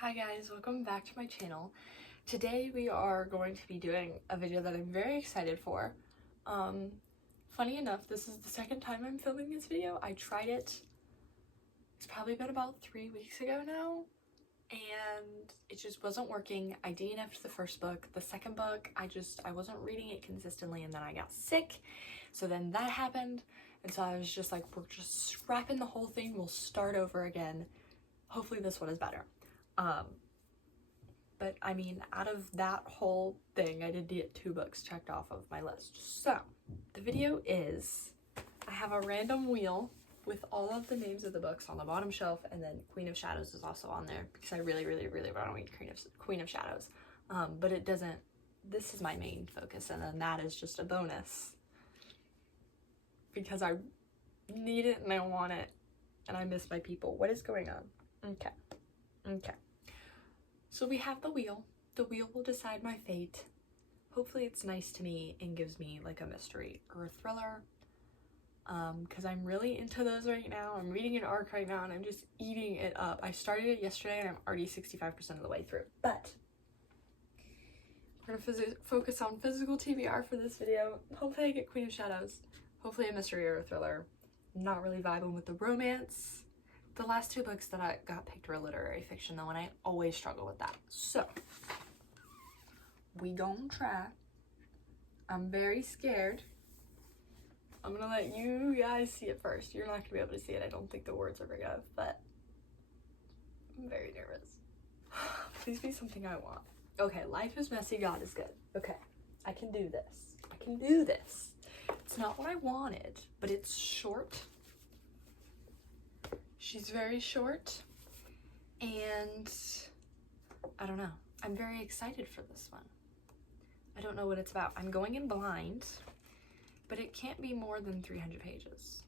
Hi guys, welcome back to my channel. Today we are going to be doing a video that I'm very excited for. Funny enough, this is the second time I'm filming this video. I tried it, it's probably been about 3 weeks ago now, and it just wasn't working. I DNF'd the first book. The second book, I wasn't reading it consistently, and then I got sick. So then that happened, and so I was just like, we're just scrapping the whole thing. We'll start over again. Hopefully this one is better. But I mean, out of that whole thing, I did get 2 books checked off of my list. So the video is, I have a random wheel with all of the names of the books on the bottom shelf, and then Queen of Shadows is also on there because I really want to read Queen of Shadows. But it doesn't, this is my main focus, and then that is just a bonus because I need it and I want it and I miss my people. What is going on? Okay. So we have the wheel. The wheel will decide my fate. Hopefully it's nice to me and gives me like a mystery or a thriller. Because I'm really into those right now. I'm reading an arc right now and I'm just eating it up. I started it yesterday and I'm already 65% of the way through. But we're gonna focus on physical TBR for this video. Hopefully I get Queen of Shadows. Hopefully a mystery or a thriller. I'm not really vibing with the romance. The last 2 books that I got picked were literary fiction though, and I always struggle with that. So, we gon' try. I'm very scared. I'm gonna let you guys see it first. You're not gonna be able to see it. I don't think the words are big enough, but I'm very nervous. Please be something I want. Okay, life is messy, God is good. Okay, I can do this. I can do this. It's not what I wanted, but it's short. She's very short, and I don't know. I'm very excited for this one. I don't know what it's about. I'm going in blind, but it can't be more than 300 pages.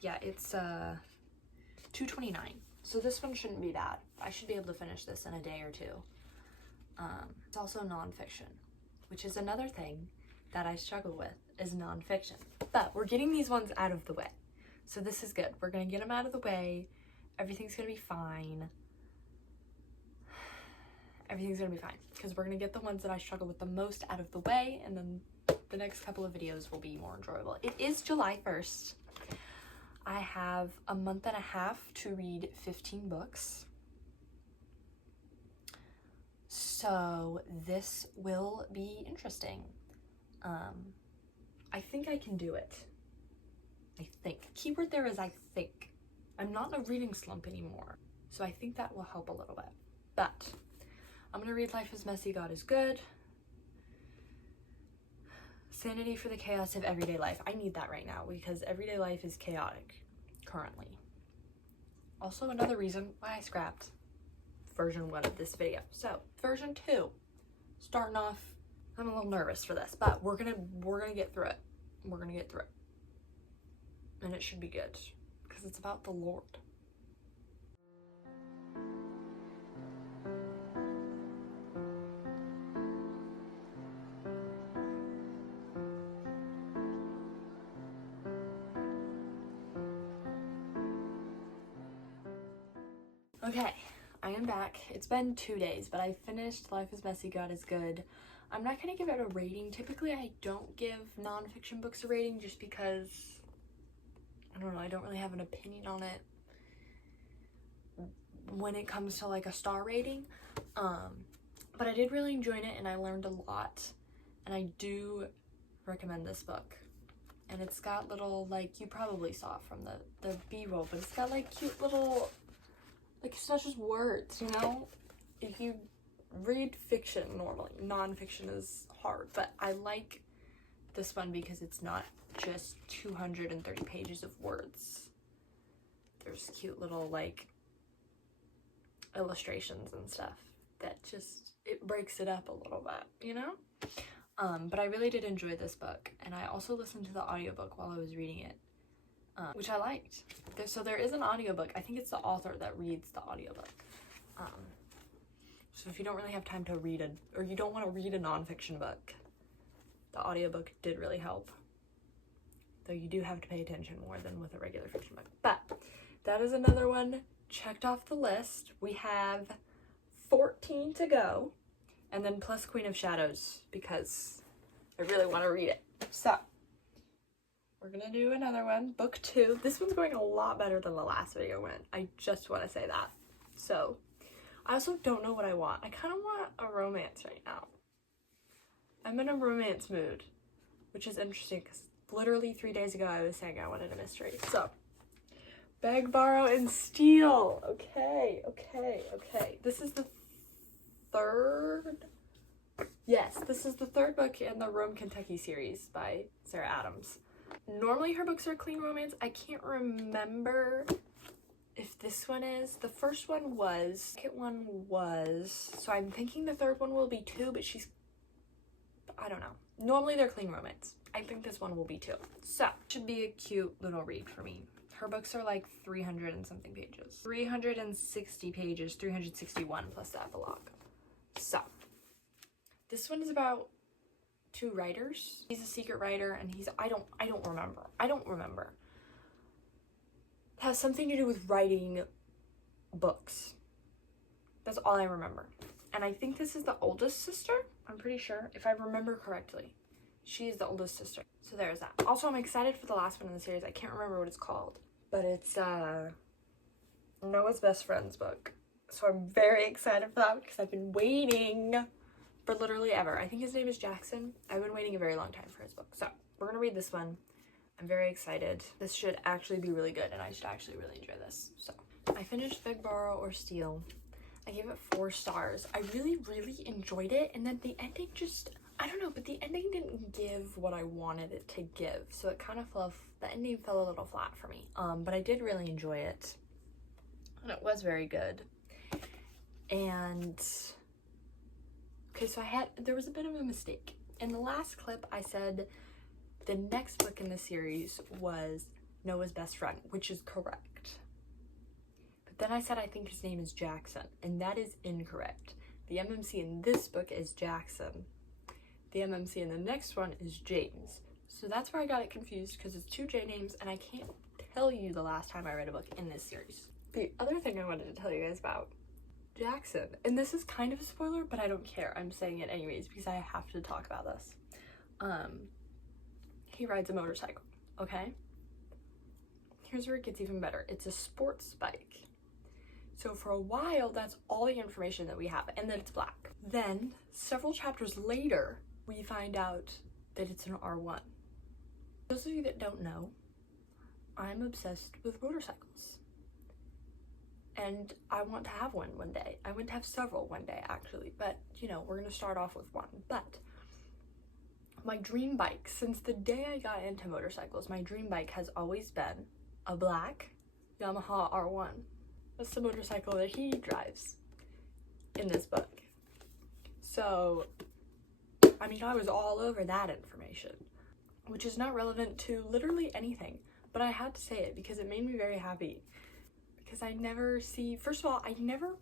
Yeah, it's 229. So this one shouldn't be bad. I should be able to finish this in a day or 2. It's also nonfiction, which is another thing that I struggle with, is nonfiction. But we're getting these ones out of the way. So this is good. We're gonna get them out of the way. Everything's gonna be fine. Everything's gonna be fine because we're gonna get the ones that I struggle with the most out of the way, and then the next couple of videos will be more enjoyable. It is July 1st. I have a month and a half to read 15 books. So this will be interesting. I think I can do it. I think. Keyword there is I think. I'm not in a reading slump anymore, so I think that will help a little bit. But I'm gonna read Life is Messy, God is Good. Sanity for the Chaos of Everyday Life. I need that right now because everyday life is chaotic currently. Also another reason why I scrapped version 1 of this video. So version 2, starting off, I'm a little nervous for this, but we're gonna get through it. We're gonna get through it. And it should be good because it's about the Lord. Okay, I am back. It's been 2 days, but I finished Life is Messy, God is Good. I'm not gonna give it a rating. Typically, I don't give nonfiction books a rating just because, I don't know, I don't really have an opinion on it when it comes to like a star rating. But I did really enjoy it and I learned a lot, and I do recommend this book. And it's got little, like, you probably saw it from the B-roll, but it's got like cute little, like, it's not just words, you know? If you read fiction normally, nonfiction is hard, but I like this one because it's not just 230 pages of words. There's cute little like illustrations and stuff that just, it breaks it up a little bit, you know? But I really did enjoy this book, and I also listened to the audiobook while I was reading it, which I liked. So there is an audiobook. I think it's the author that reads the audiobook. So if you don't really have time to read or you don't want to read a nonfiction book, the audiobook did really help. Though you do have to pay attention more than with a regular fiction book. But that is another one checked off the list. We have 14 to go, and then plus Queen of Shadows because I really want to read it. So we're gonna do another one, book 2. This one's going a lot better than the last video went. I just want to say that. So I also don't know what I want. I kind of want a romance right now. I'm in a romance mood, which is interesting because literally 3 days ago I was saying I wanted a mystery. So beg, borrow, and steal. Okay. This is the third. Yes, this is the third book in the Rome, Kentucky series by Sarah Adams. Normally her books are clean romance. I can't remember if this one is. The first one was. Second one was. So I'm thinking the third one will be too, but I don't know. Normally they're clean romance. I think this one will be too. So, should be a cute little read for me. Her books are like 300 and something pages. 360 pages, 361 plus the epilogue. So, this one is about 2 writers. He's a secret writer and I don't remember. It has something to do with writing books. That's all I remember. And I think this is the oldest sister. I'm pretty sure, if I remember correctly. She is the oldest sister. So there's that. Also, I'm excited for the last one in the series. I can't remember what it's called. But it's Noah's best friend's book. So I'm very excited for that because I've been waiting for literally ever. I think his name is Jackson. I've been waiting a very long time for his book. So we're going to read this one. I'm very excited. This should actually be really good and I should actually really enjoy this. So I finished Beg, Borrow, or Steal. I gave it 4 stars. I really enjoyed it, and then the ending just, I don't know, but the ending didn't give what I wanted it to give, so it kind of the ending fell a little flat for me. But I did really enjoy it, and it was very good. And okay, so there was a bit of a mistake. In the last clip, I said the next book in the series was Noah's Best Friend, which is correct. Then I said I think his name is Jackson, and that is incorrect. The MMC in this book is Jackson. The MMC in the next one is James. So that's where I got it confused because it's 2 J names, and I can't tell you the last time I read a book in this series. The other thing I wanted to tell you guys about Jackson, and this is kind of a spoiler, but I don't care. I'm saying it anyways because I have to talk about this. He rides a motorcycle, okay? Here's where it gets even better. It's a sports bike. So for a while, that's all the information that we have, and that it's black. Then, several chapters later, we find out that it's an R1. Those of you that don't know, I'm obsessed with motorcycles. And I want to have one day. I want to have several one day, actually, but, you know, we're going to start off with one. But my dream bike, since the day I got into motorcycles, my dream bike has always been a black Yamaha R1. That's the motorcycle that he drives in this book. So, I mean, I was all over that information, which is not relevant to literally anything, but I had to say it because it made me very happy. Because I never see, first of all, I never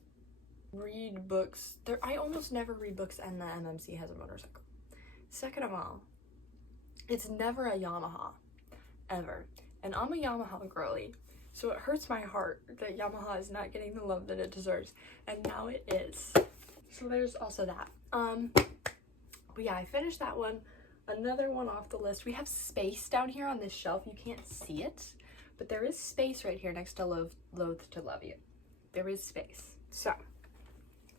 read books, I almost never read books and the MMC has a motorcycle. Second of all, it's never a Yamaha, ever. And I'm a Yamaha girly. So it hurts my heart that Yamaha is not getting the love that it deserves. And now it is. So there's also that. But yeah, I finished that one. Another one off the list. We have space down here on this shelf. You can't see it. But there is space right here next to Loath to Love You. There is space. So,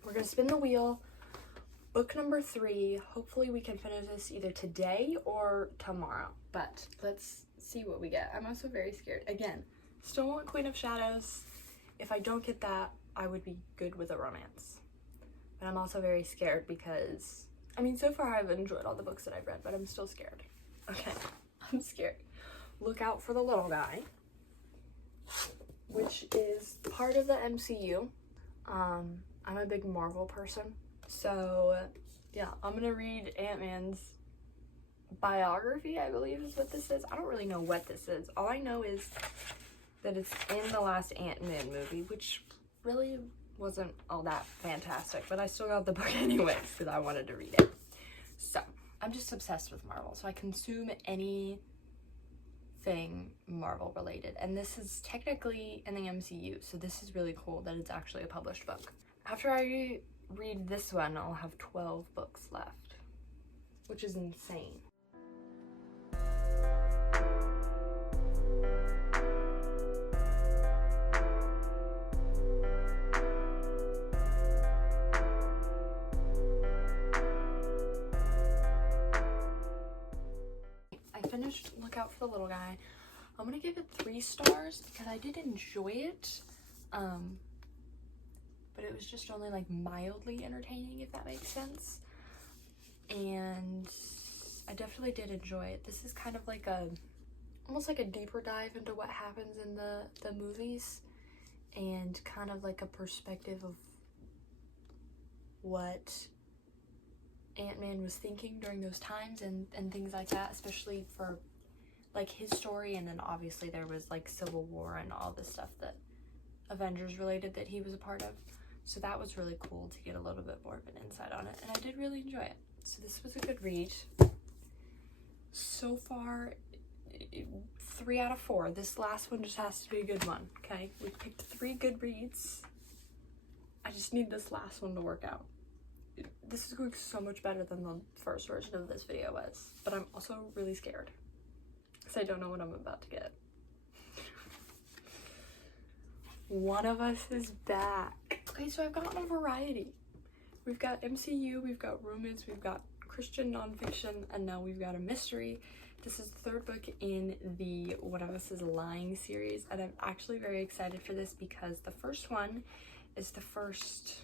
we're going to spin the wheel. Book number 3. Hopefully we can finish this either today or tomorrow. But let's see what we get. I'm also very scared. Again, still want Queen of Shadows. If I don't get that, I would be good with a romance. But I'm also very scared because, I mean, so far I've enjoyed all the books that I've read, but I'm still scared. Okay, I'm scared. Look out for the little guy, which is part of the MCU. I'm a big Marvel person. So, yeah, I'm gonna read Ant-Man's biography, I believe is what this is. I don't really know what this is. All I know is that it's in the last Ant-Man movie, which really wasn't all that fantastic, but I still got the book anyways because I wanted to read it. So, I'm just obsessed with Marvel, so I consume anything Marvel related, and this is technically in the MCU, so this is really cool that it's actually a published book. After I read this one, I'll have 12 books left, which is insane. I finished Look Out for the Little Guy. I'm gonna give it 3 stars because I did enjoy it, but it was just only like mildly entertaining, if that makes sense. And I definitely did enjoy it. This is kind of like almost like a deeper dive into what happens in the movies, and kind of like a perspective of what Ant-Man was thinking during those times and things like that, especially for like his story. And then obviously there was like Civil War and all this stuff that Avengers related that he was a part of. So that was really cool to get a little bit more of an insight on it, and I did really enjoy it. So this was a good read. So far, 3 out of 4. This last one just has to be a good one, okay? We picked 3 good reads. I just need this last one to work out. This is going so much better than the first version of this video was, but I'm also really scared because I don't know what I'm about to get. One of Us is back. Okay, so I've gotten a variety. We've got MCU, we've got romance, we've got Christian nonfiction, and now we've got a mystery. This is the 3rd book in the One of Us is Lying series, and I'm actually very excited for this because the first one is the first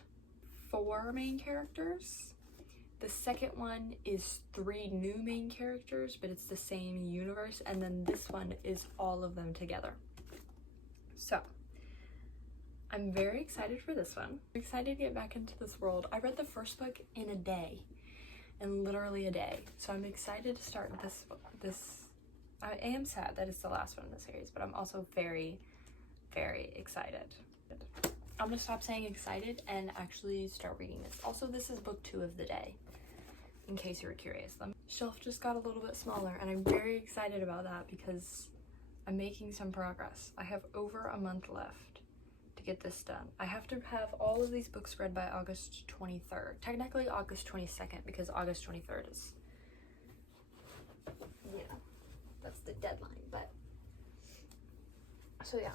4 main characters. The second one is 3 new main characters, but it's the same universe, and then this one is all of them together. So I'm very excited for this one. I'm excited to get back into this world. I read the first book in a day, in literally a day. So I'm excited to start this. I am sad that it's the last one in the series, but I'm also very, very excited. I'm gonna stop saying excited and actually start reading this. Also, this is book 2 of the day, in case you were curious. The shelf just got a little bit smaller, and I'm very excited about that because I'm making some progress. I have over a month left to get this done. I have to have all of these books read by August 23rd. Technically August 22nd, because August 23rd is, yeah, that's the deadline, but, so yeah.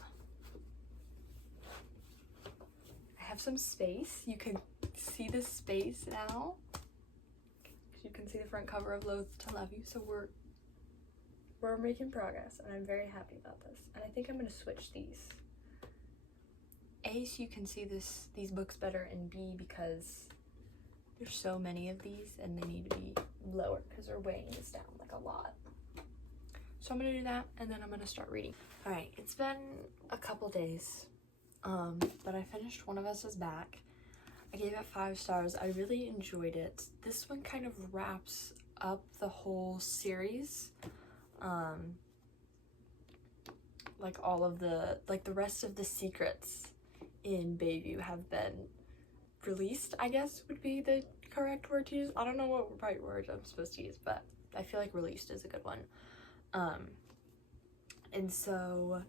I have some space. You can see the space now. You can see the front cover of Loath to Love You, so we're making progress, and I'm very happy about this. And I think I'm gonna switch these. A, so you can see these books better, and B, because there's so many of these and they need to be lower because they're weighing this down like a lot. So I'm gonna do that, and then I'm gonna start reading. All right, it's been a couple days, but I finished One of Us is Back. I gave it 5 stars. I really enjoyed it. This one kind of wraps up the whole series. Like all of the rest of the secrets in Bayview have been released, I guess would be the correct word to use. I don't know what right word I'm supposed to use, but I feel like released is a good one. And so,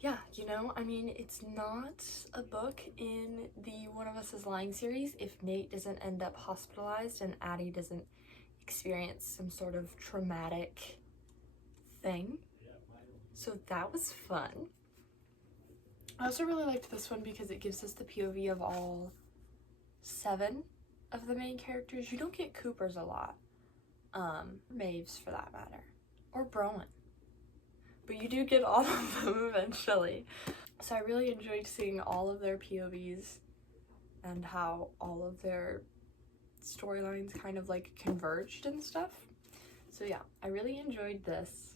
yeah, you know, I mean, it's not a book in the One of Us is Lying series if Nate doesn't end up hospitalized and Addie doesn't experience some sort of traumatic thing. So that was fun. I also really liked this one because it gives us the POV of all 7 of the main characters. You don't get Coopers a lot. Maves for that matter. Or Browen. But you do get all of them eventually. So I really enjoyed seeing all of their POVs and how all of their storylines kind of like converged and stuff. So yeah, I really enjoyed this.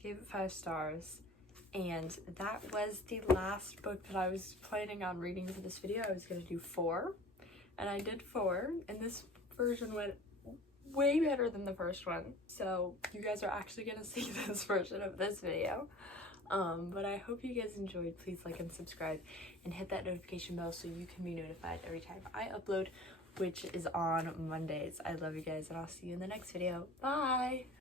Gave it 5 stars. And that was the last book that I was planning on reading for this video. I was going to do 4, and I did 4, and this version went way better than the first one. So you guys are actually going to see this version of this video. But I hope you guys enjoyed. Please like and subscribe and hit that notification bell so you can be notified every time I upload, which is on Mondays. I love you guys, and I'll see you in the next video. Bye!